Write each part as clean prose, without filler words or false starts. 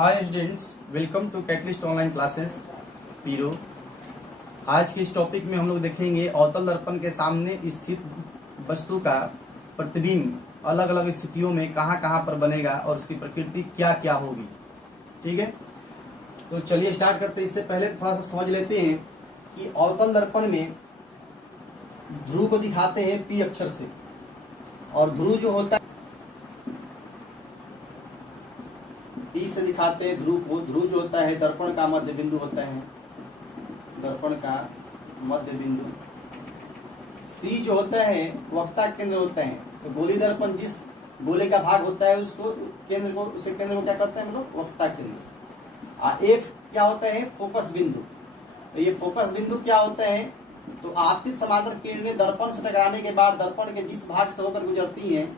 Hi students, welcome to catalyst online classes Piro. आज के इस टॉपिक में हम लोग देखेंगे अवतल दर्पण के सामने स्थित वस्तु का प्रतिबिंब अलग अलग स्थितियों में कहाँ कहाँ पर बनेगा और उसकी प्रकृति क्या क्या होगी। ठीक है, तो चलिए स्टार्ट करते हैं। इससे पहले थोड़ा सा समझ लेते हैं कि अवतल दर्पण में ध्रुव को दिखाते हैं पी अक्षर से, और ध्रुव जो होता है पी से दिखाते हैं ध्रुव को। ध्रुव जो होता है दर्पण का मध्य बिंदु होता है, दर्पण का मध्य बिंदु। सी जो होता है वक्ता केंद्र होता है। तो गोली दर्पण जिस गोले का भाग होता है उसको केंद्र को, उसे केंद्र को क्या कहते हैं हम लोग? वक्ता केंद्र। एफ क्या होता है? फोकस बिंदु। तो ये फोकस बिंदु क्या होता है? तो आपतित समांतर किरणें दर्पण से टकराने के बाद दर्पण के जिस भाग से होकर गुजरती हैं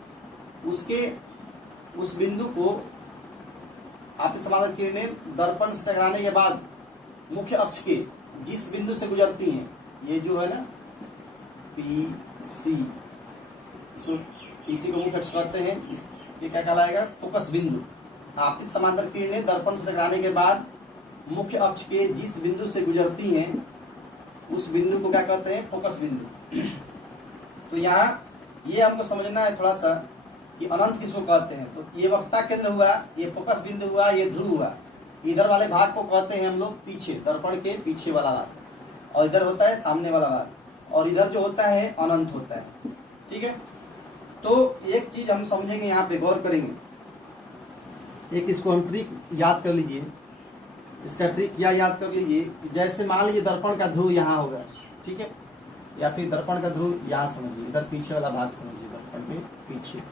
उस बिंदु को आपतित समांतर किरणें दर्पण से टकराने के बाद मुख्य अक्ष के जिस बिंदु से गुजरती हैं, ये जो है ना पी सी, इसको पीसी को मुख्य अक्ष कहते हैं। ये क्या कहलाएगा? फोकस बिंदु। आपतित समांतर किरणें दर्पण से टकराने के बाद मुख्य अक्ष के जिस बिंदु से गुजरती हैं उस बिंदु को क्या कहते हैं? फोकस बिंदु। तो यहाँ ये हमको समझना है थोड़ा सा कि अनंत किसको कहते हैं। तो ये वक्ता केंद्र हुआ, ये फोकस बिंदु हुआ, ये ध्रुव हुआ। इधर वाले भाग को कहते हैं हम लोग पीछे, दर्पण के पीछे वाला भाग, और इधर होता है सामने वाला भाग, और इधर जो होता है अनंत होता है। ठीक है, तो एक चीज हम समझेंगे, यहाँ पे गौर करेंगे। एक इसको हम ट्रिक याद कर लीजिए। इसका ट्रिक क्या याद कर लीजिए? जैसे मान लीजिए दर्पण का ध्रुव यहाँ होगा, ठीक है, या फिर दर्पण का ध्रुव यहाँ समझिए, इधर पीछे वाला भाग समझिए, दर्पण के पीछे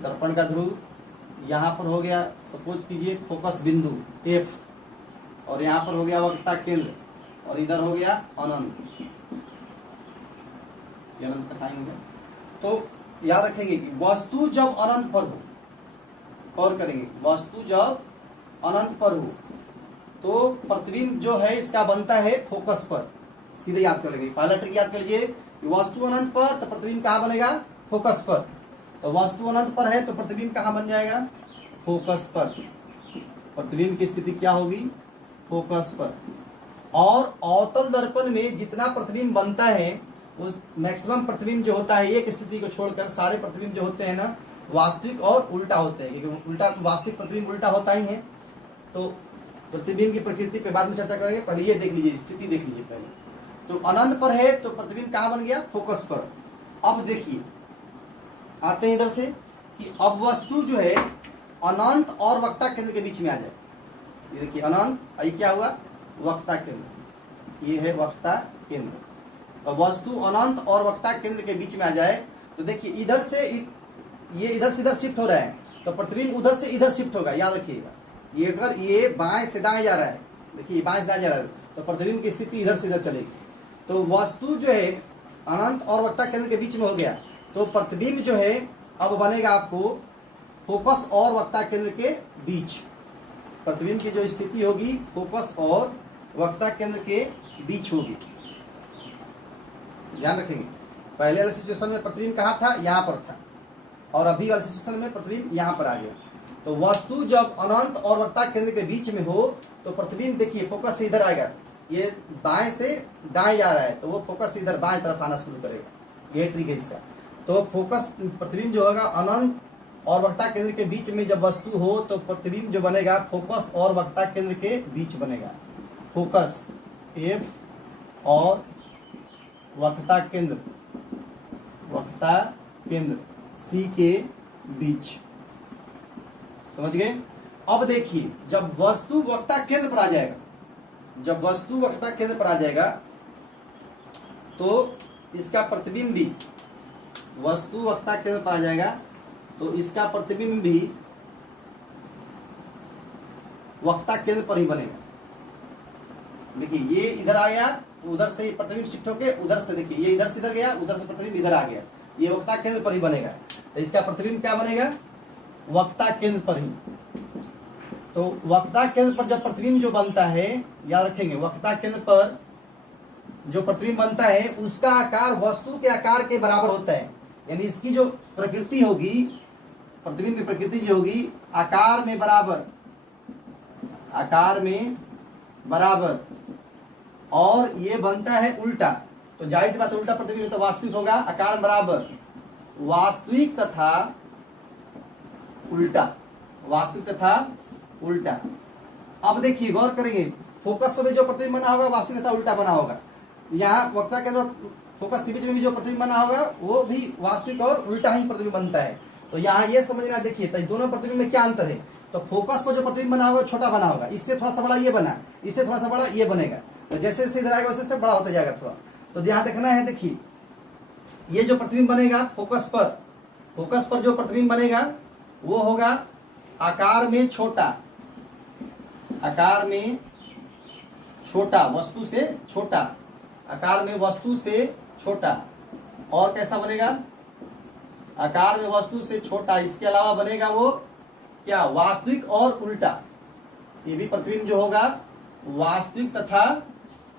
दर्पण का ध्रुव यहाँ पर हो गया, सपोज कीजिए फोकस बिंदु F, और यहाँ पर हो गया वक्ता केंद्र, और इधर हो गया अनंत, अनंत का साइन हो गया। तो याद रखेंगे कि वस्तु जब अनंत पर हो, गौर करेंगे, वस्तु जब अनंत पर हो तो प्रतिबिंब जो है इसका बनता है फोकस पर। सीधे याद कर लेंगे, पहला ट्रिक याद कर लीजिए, वस्तु अनंत पर तो प्रतिबिंब कहाँ बनेगा? फोकस पर। तो वस्तु अनंत पर है तो प्रतिबिंब कहाँ बन जाएगा? फोकस पर। प्रतिबिंब की स्थिति क्या होगी? फोकस पर। और अवतल दर्पण में जितना प्रतिबिंब बनता है उस मैक्सिमम प्रतिबिंब जो होता है, एक स्थिति को छोड़कर सारे प्रतिबिंब जो होते हैं ना वास्तविक और उल्टा होते हैं, क्योंकि उल्टा वास्तविक प्रतिबिंब उल्टा होता ही है। तो प्रतिबिंब की प्रकृति पे बाद में चर्चा करेंगे, पहले ये देख लीजिए, स्थिति देख लीजिए पहले। तो अनंत पर है तो प्रतिबिंब कहाँ बन गया? फोकस पर। अब देखिए, आते हैं इधर से कि अब वस्तु जो है अनंत और वक्ता केंद्र के बीच में आ जाए। ये देखिए अनंत, ये क्या हुआ? वक्ता केंद्र, ये है वक्ता केंद्र। तो वस्तु अनंत और वक्ता केंद्र के बीच में आ जाए तो देखिए इधर से ये इधर से इधर शिफ्ट हो रहा है, तो प्रतिबिंब उधर से इधर शिफ्ट होगा। याद रखिएगा, ये अगर ये बाएं से दाएं जा रहा है, देखिए बाएं से दाएं जा रहा है, तो प्रतिबिंब की स्थिति इधर से इधर चलेगी। तो वस्तु जो है अनंत और वक्ता केंद्र के बीच में हो गया, तो प्रतिबिंब जो है अब बनेगा आपको फोकस और वक्ता केंद्र के बीच। प्रतिबिंब की जो स्थिति होगी फोकस और वक्ता केंद्र के बीच होगी। ध्यान रखेंगे, पहले वाले सिचुएशन में प्रतिबिंब कहाँ था? यहाँ पर था, और अभी वाले सिचुएशन में प्रतिबिंब यहाँ पर आ गया। तो वस्तु जब अनंत और वक्ता केंद्र के बीच में हो तो प्रतिबिंब देखिए फोकस से इधर आएगा, ये बाएं से दाएं जा रहा है तो वो फोकस से इधर बाएं तरफ आना शुरू करेगा। ये ट्रिक है इसका। तो फोकस प्रतिबिंब जो होगा अनंत और वक्ता केंद्र के बीच में जब वस्तु हो तो प्रतिबिंब जो बनेगा फोकस और वक्ता केंद्र के बीच बनेगा। फोकस F और वक्ता केंद्र C के बीच। समझ गए? अब देखिए, जब वस्तु वक्ता केंद्र पर आ जाएगा, जब वस्तु वक्ता केंद्र पर आ जाएगा तो इसका प्रतिबिंब भी, वस्तु वक्ता केंद्र पर आ जाएगा तो इसका प्रतिबिंब भी वक्ता केंद्र पर ही बनेगा। देखिए ये इधर आ गया तो उधर से प्रतिबिंब शिफ्ट होके उधर से, देखिए ये इधर से इधर गया, उधर से प्रतिबिंब इधर आ गया, ये वक्ता केंद्र पर ही बनेगा। तो इसका प्रतिबिंब क्या बनेगा? वक्ता केंद्र पर ही। तो वक्ता केंद्र पर जब प्रतिबिंब जो बनता है, याद रखेंगे, वक्ता केंद्र पर जो प्रतिबिंब बनता है उसका आकार वस्तु के आकार के बराबर होता है। यानी इसकी जो प्रकृति होगी, प्रतिबिंब की प्रकृति जो होगी आकार में बराबर आकार में बराबर, और ये बनता है उल्टा, तो जाहिर सी बात उल्टा प्रतिबिंब तो वास्तविक होगा, आकार में बराबर वास्तविक तथा उल्टा, वास्तविक तथा उल्टा। अब देखिए गौर करेंगे, फोकस पर भी जो प्रतिबिंब बना होगा वास्तविक तथा उल्टा बना होगा, यहाँ वक्ता केंद्र और फोकस के बीच में भी जो प्रतिबिंब बना होगा वो भी वास्तविक और उल्टा ही प्रतिबिंब बनता है। तो यहाँ ये समझना, देखिए तो दोनों प्रतिबिंब में क्या अंतर है, तो फोकस पर जो प्रतिबिंब बना होगा छोटा बना होगा, इससे थोड़ा सा बड़ा ये बना, इससे थोड़ा सा बड़ा ये बनेगा, तो जैसे जैसे इधर आएगा वैसे बड़ा होता जाएगा थोड़ा। तो ध्यान देखना है, देखिए ये जो प्रतिबिंब बनेगा फोकस पर जो प्रतिबिंब बनेगा वो होगा आकार में छोटा, आकार में छोटा, वस्तु से छोटा, आकार में वस्तु से छोटा। और कैसा बनेगा, आकार में वस्तु से छोटा, इसके अलावा बनेगा वो क्या, वास्तविक और उल्टा। ये भी प्रतिबिंब जो होगा वास्तविक तथा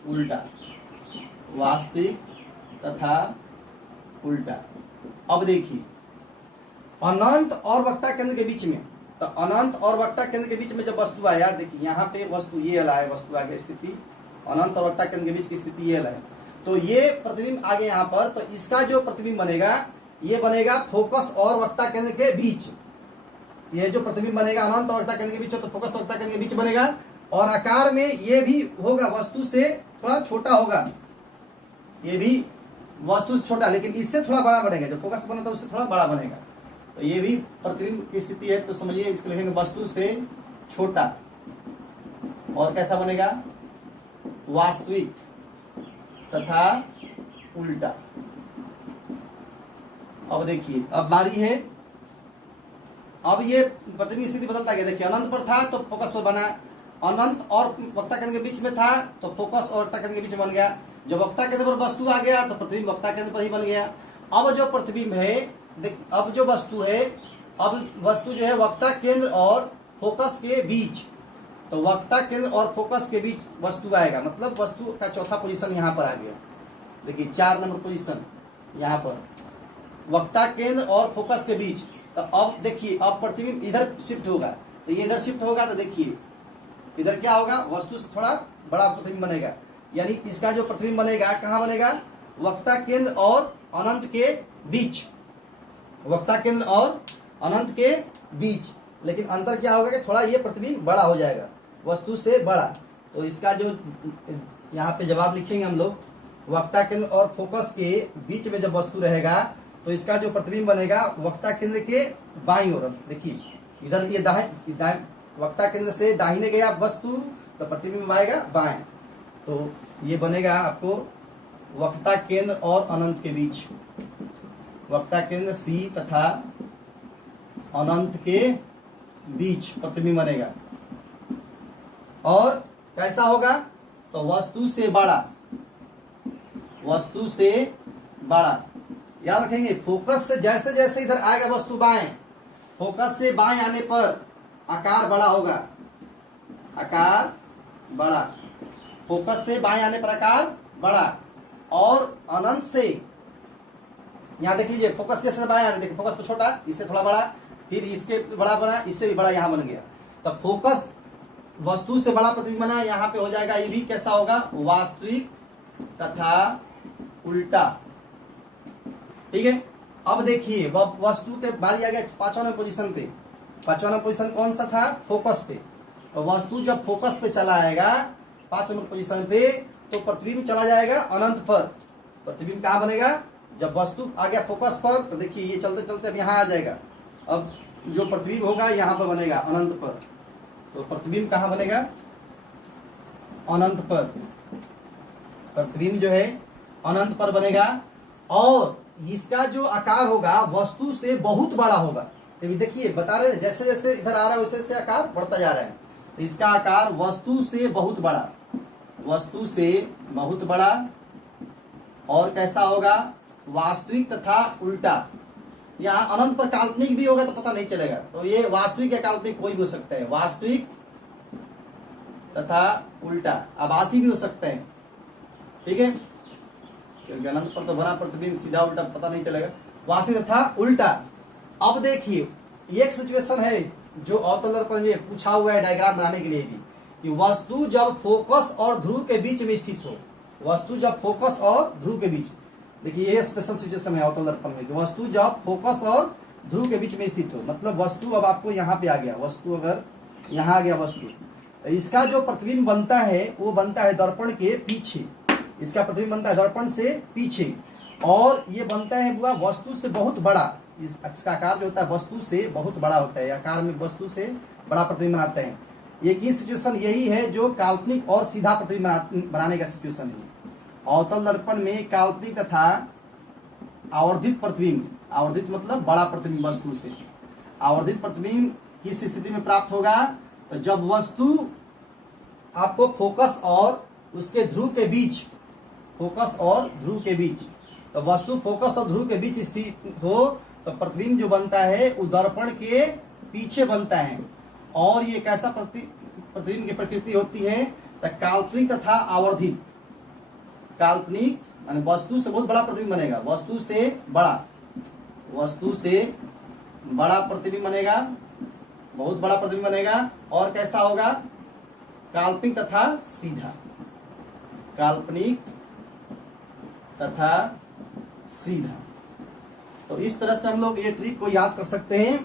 उल्टा, वास्तविक तथा उल्टा। अब देखिए अनंत और वक्ता केंद्र के बीच में, तो अनंत और वक्ता केंद्र के बीच में जब वस्तु आया, देखिए यहाँ पे वस्तु ये वाला है, वस्तु आगे स्थिति अनंत और वक्ता केंद्र के बीच की स्थिति ये वाला है, तो ये प्रतिबिंब आगे यहाँ पर, तो इसका जो प्रतिबिंब बनेगा ये बनेगा फोकस और वक्ता केंद्र के बीच। ये जो प्रतिबिंब बनेगा अनंत और वक्ता केंद्र के बीच, तो फोकस और वक्ता केंद्र के बीच बनेगा, और आकार में ये भी होगा वस्तु से थोड़ा छोटा होगा, ये भी वस्तु से छोटा, लेकिन इससे थोड़ा बड़ा बनेगा, जो फोकस बना था उससे थोड़ा बड़ा बनेगा। तो ये भी प्रतिबिंब की स्थिति है, तो समझिए इसको लिखेंगे वस्तु से छोटा, और कैसा बनेगा, वास्तविक तथा उल्टा। अब देखिए अब बारी है, अब ये प्रतिबिंब स्थिति बदलता गया, देखिए अनंत पर था तो फोकस पर बना, अनंत और वक्ता केंद्र के बीच में था तो फोकस और वक्ता केंद्र के बीच में बन गया, जब वक्ता केंद्र पर वस्तु आ गया तो प्रतिबिंब वक्ता केंद्र पर ही बन गया। अब जो प्रतिबिंब है, अब जो वस्तु है, अब वस्तु जो है वक्ता केंद्र और फोकस के बीच, तो वक्ता केंद्र और फोकस के बीच वस्तु आएगा, मतलब वस्तु का चौथा पोजीशन यहाँ पर आ गया, देखिए 4 नंबर पोजीशन यहाँ पर वक्ता केंद्र और फोकस के बीच। तो अब देखिए अब प्रतिबिंब इधर शिफ्ट होगा, तो ये इधर शिफ्ट होगा, तो देखिए इधर क्या होगा, वस्तु से थोड़ा बड़ा प्रतिबिंब बनेगा, यानी इसका जो प्रतिबिंब बनेगा कहाँ बनेगा, वक्ता केंद्र और अनंत के बीच, वक्ता केंद्र और अनंत के बीच। लेकिन अंतर क्या होगा कि थोड़ा ये प्रतिबिंब बड़ा हो जाएगा, वस्तु से बड़ा। तो इसका जो यहाँ पे जवाब लिखेंगे हम लोग, वक्ता केंद्र और फोकस के बीच में जब वस्तु रहेगा तो इसका जो प्रतिबिंब बनेगा वक्ता केंद्र के बाईं ओर, देखिए इधर ये दाएं वक्ता केंद्र से दाहिने गया वस्तु, तो प्रतिबिंब आएगा बाएं, तो ये बनेगा आपको वक्ता केंद्र और अनंत के बीच, वक्ता केंद्र सी तथा अनंत के बीच प्रतिबिंब बनेगा। और कैसा होगा, तो वस्तु से बड़ा, वस्तु से बड़ा। याद रखेंगे फोकस से जैसे जैसे इधर आएगा वस्तु बाएं, फोकस से बाएं आने पर आकार बड़ा होगा, आकार बड़ा, फोकस से बाएं आने पर आकार बड़ा, और अनंत से, यहाँ देख लीजिए फोकस से बाएं आने, देखिए फोकस पर छोटा, इससे थोड़ा बड़ा, फिर इसके बड़ा बना, इससे भी बड़ा यहाँ बन गया, तब फोकस वस्तु से बड़ा प्रतिबिंब बना, यहाँ पे हो जाएगा ये भी कैसा होगा, वास्तविक तथा उल्टा। ठीक है, अब देखिए वस्तु के बारी आ गया 5वां नंबर पोजीशन पे, 5वां नंबर पोजीशन कौन सा था, फोकस पे। तो वस्तु जब फोकस पे चला आएगा 5 नंबर पोजीशन पे, तो प्रतिबिंब चला जाएगा अनंत पर। प्रतिबिंब कहाँ बनेगा, जब वस्तु आ गया फोकस पर, तो देखिए ये चलते चलते अब यहाँ आ जाएगा, अब जो प्रतिबिंब होगा यहाँ पर बनेगा अनंत पर, तो प्रतिबिंब कहाँ बनेगा, अनंत पर, प्रतिबिंब जो है अनंत पर बनेगा, और इसका जो आकार होगा वस्तु से बहुत बड़ा होगा। देखिए बता रहे हैं जैसे जैसे इधर आ रहा है वैसे वैसे आकार बढ़ता जा रहा है, तो इसका आकार वस्तु से बहुत बड़ा, वस्तु से बहुत बड़ा, और कैसा होगा, वास्तविक तथा उल्टा। यहाँ अनंत पर काल्पनिक भी होगा तो पता नहीं चलेगा, तो ये वास्तविक या काल्पनिक कोई भी हो सकता है, वास्तविक तथा उल्टा, आभासी भी हो सकते हैं। ठीक है, क्योंकि अनंत पर तो बना प्रतिबिंब सीधा उल्टा पता नहीं चलेगा, वास्तविक तथा उल्टा। अब देखिए एक सिचुएशन है जो अवतल दर्पण में पूछा हुआ है डायग्राम बनाने के लिए भी, कि वस्तु जब फोकस और ध्रुव के बीच में स्थित हो, वस्तु जब फोकस और ध्रुव के बीच, देखिए ये स्पेशल सिचुएशन है अवतल दर्पण में कि वस्तु जब फोकस और ध्रुव के बीच में स्थित हो, मतलब वस्तु अब आपको यहाँ पे आ गया, वस्तु अगर यहाँ आ गया वस्तु, तो इसका जो प्रतिबिंब बनता है वो बनता है दर्पण के पीछे, इसका प्रतिबिंब बनता है दर्पण से पीछे, और ये बनता है हुआ वस्तु से बहुत बड़ा, इसका आकार जो होता है वस्तु से बहुत बड़ा होता है, आकार में वस्तु से बड़ा प्रतिबिंब बनाते हैं। एक ही सिचुएशन यही है जो काल्पनिक और सीधा प्रतिबिंब बनाने का सिचुएशन है। अवतल दर्पण में काल्पनिक तथा आवर्धित प्रतिबिंब, आवर्धित मतलब बड़ा प्रतिबिंब वस्तु से, आवर्धित प्रतिबिंब किस स्थिति में प्राप्त होगा, तो जब वस्तु आपको फोकस और उसके ध्रुव के बीच, फोकस और ध्रुव के बीच, तो वस्तु फोकस और ध्रुव के बीच स्थित हो तो प्रतिबिंब जो बनता है वो दर्पण के पीछे बनता है। और ये कैसा प्रतिबिंब की प्रकृति होती है, तो काल्पनिक तथा आवर्धित, काल्पनिक यानी वस्तु से बहुत बड़ा प्रतिबिंब बनेगा, वस्तु से बड़ा, वस्तु से बड़ा प्रतिबिंब बनेगा, बहुत बड़ा प्रतिबिंब बनेगा। और कैसा होगा, काल्पनिक तथा सीधा, काल्पनिक तथा सीधा। तो इस तरह से हम लोग ये ट्रिक को याद कर सकते हैं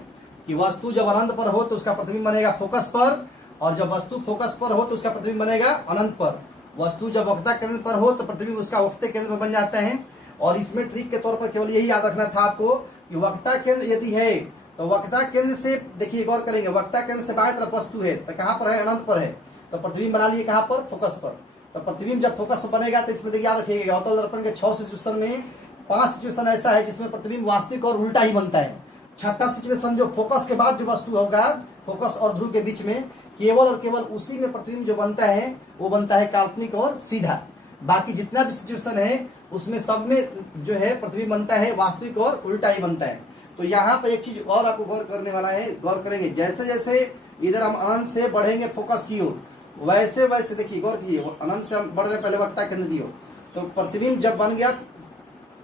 कि वस्तु जब अनंत पर हो तो उसका प्रतिबिंब बनेगा फोकस पर, और जब वस्तु फोकस पर हो तो उसका प्रतिबिंब बनेगा अनंत पर। वस्तु जब वक्रता केंद्र पर हो तो प्रतिबिंब उसका वक्रता केंद्र पर बन जाता है। और इसमें ट्रिक के तौर पर केवल यही याद रखना था आपको कि वक्रता केंद्र यदि है तो वक्रता केंद्र से, देखिए गौर करेंगे, वक्रता केंद्र से बाएं तरफ वस्तु है तो कहां पर है, अनंत पर है, तो प्रतिबिंब बना लिए कहां पर, फोकस पर। तो प्रतिबिंब जब फोकस पर बनेगा तो इसमें याद रखिएगा अवतल दर्पण के 6 सिचुएशन में 5 सिचुएशन ऐसा है जिसमें प्रतिबिंब वास्तविक और उल्टा ही बनता है। छठा सिचुएशन जो फोकस के बाद जो वस्तु होगा, फोकस और ध्रुव के बीच में, केवल और केवल उसी में प्रतिबिंब जो बनता है वो बनता है काल्पनिक और सीधा। बाकी जितना भी सिचुएशन है उसमें सब में जो है प्रतिबिंब बनता है वास्तविक और उल्टा ही बनता है। तो यहाँ पर एक चीज और आपको गौर करने वाला है, गौर करेंगे, जैसे जैसे इधर हम अनंत से बढ़ेंगे फोकस की ओर, वैसे वैसे देखिए गौर कीजिए, अनंत से हम बढ़ रहे पहले वक्रता केंद्र की ओर, तो प्रतिबिंब जब बन गया,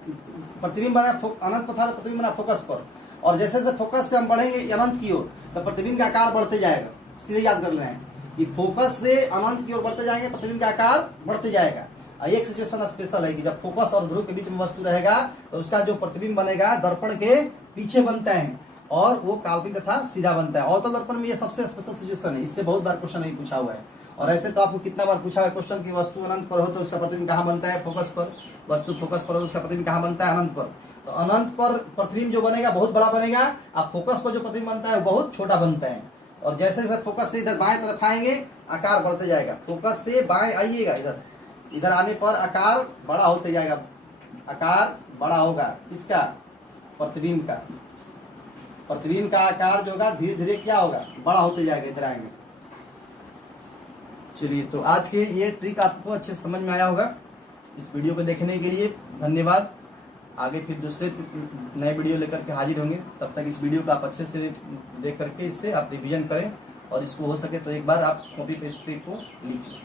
प्रतिबिंब बना अनंत पर था तो प्रतिबिंब बना फोकस पर, और जैसे जैसे फोकस से हम बढ़ेंगे अनंत की ओर तो प्रतिबिंब का आकार बढ़ते जाएगा। सीधे याद कर रहे हैं कि फोकस से अनंत की ओर बढ़ते जाएंगे, प्रतिबिंब का आकार बढ़ते जाएगा। एक सिचुएशन स्पेशल है कि जब फोकस और ध्रुव के बीच में वस्तु रहेगा तो उसका जो प्रतिबिंब बनेगा दर्पण के पीछे बनता है और वो काल्पनिक तथा सीधा बनता है। अवतल दर्पण में ये सबसे स्पेशल सिचुएशन है, इससे बहुत बार क्वेश्चन नहीं पूछा हुआ है। और ऐसे तो आपको कितना बार पूछा है क्वेश्चन की वस्तु अनंत पर हो तो उसका प्रतिबिंब कहाँ बनता है, फोकस पर, वस्तु फोकस पर हो तो उसका प्रतिबिंब कहाँ बनता है, अनंत पर। तो अनंत पर प्रतिबिंब जो बनेगा बहुत बड़ा बनेगा, अब फोकस पर जो प्रतिबिंब बनता है वो बहुत छोटा बनता है। और जैसे जैसे फोकस से इधर बाएं तरफ आएंगे आकार बढ़ते जाएगा, फोकस से बाएं आइएगा इधर, इधर आने पर आकार बड़ा होते जाएगा, आकार बड़ा होगा किसका, प्रतिबिंब का, प्रतिबिंब का आकार जो होगा धीरे धीरे क्या होगा, बड़ा होते जाएगा इधर आएंगे। चलिए, तो आज के ये ट्रिक आपको अच्छे समझ में आया होगा। इस वीडियो को देखने के लिए धन्यवाद। आगे फिर दूसरे नए वीडियो लेकर के हाजिर होंगे, तब तक इस वीडियो को आप अच्छे से देख करके इससे आप रिवीजन करें और इसको हो सके तो एक बार आप कॉपी पे इस ट्रिक को लिखिए।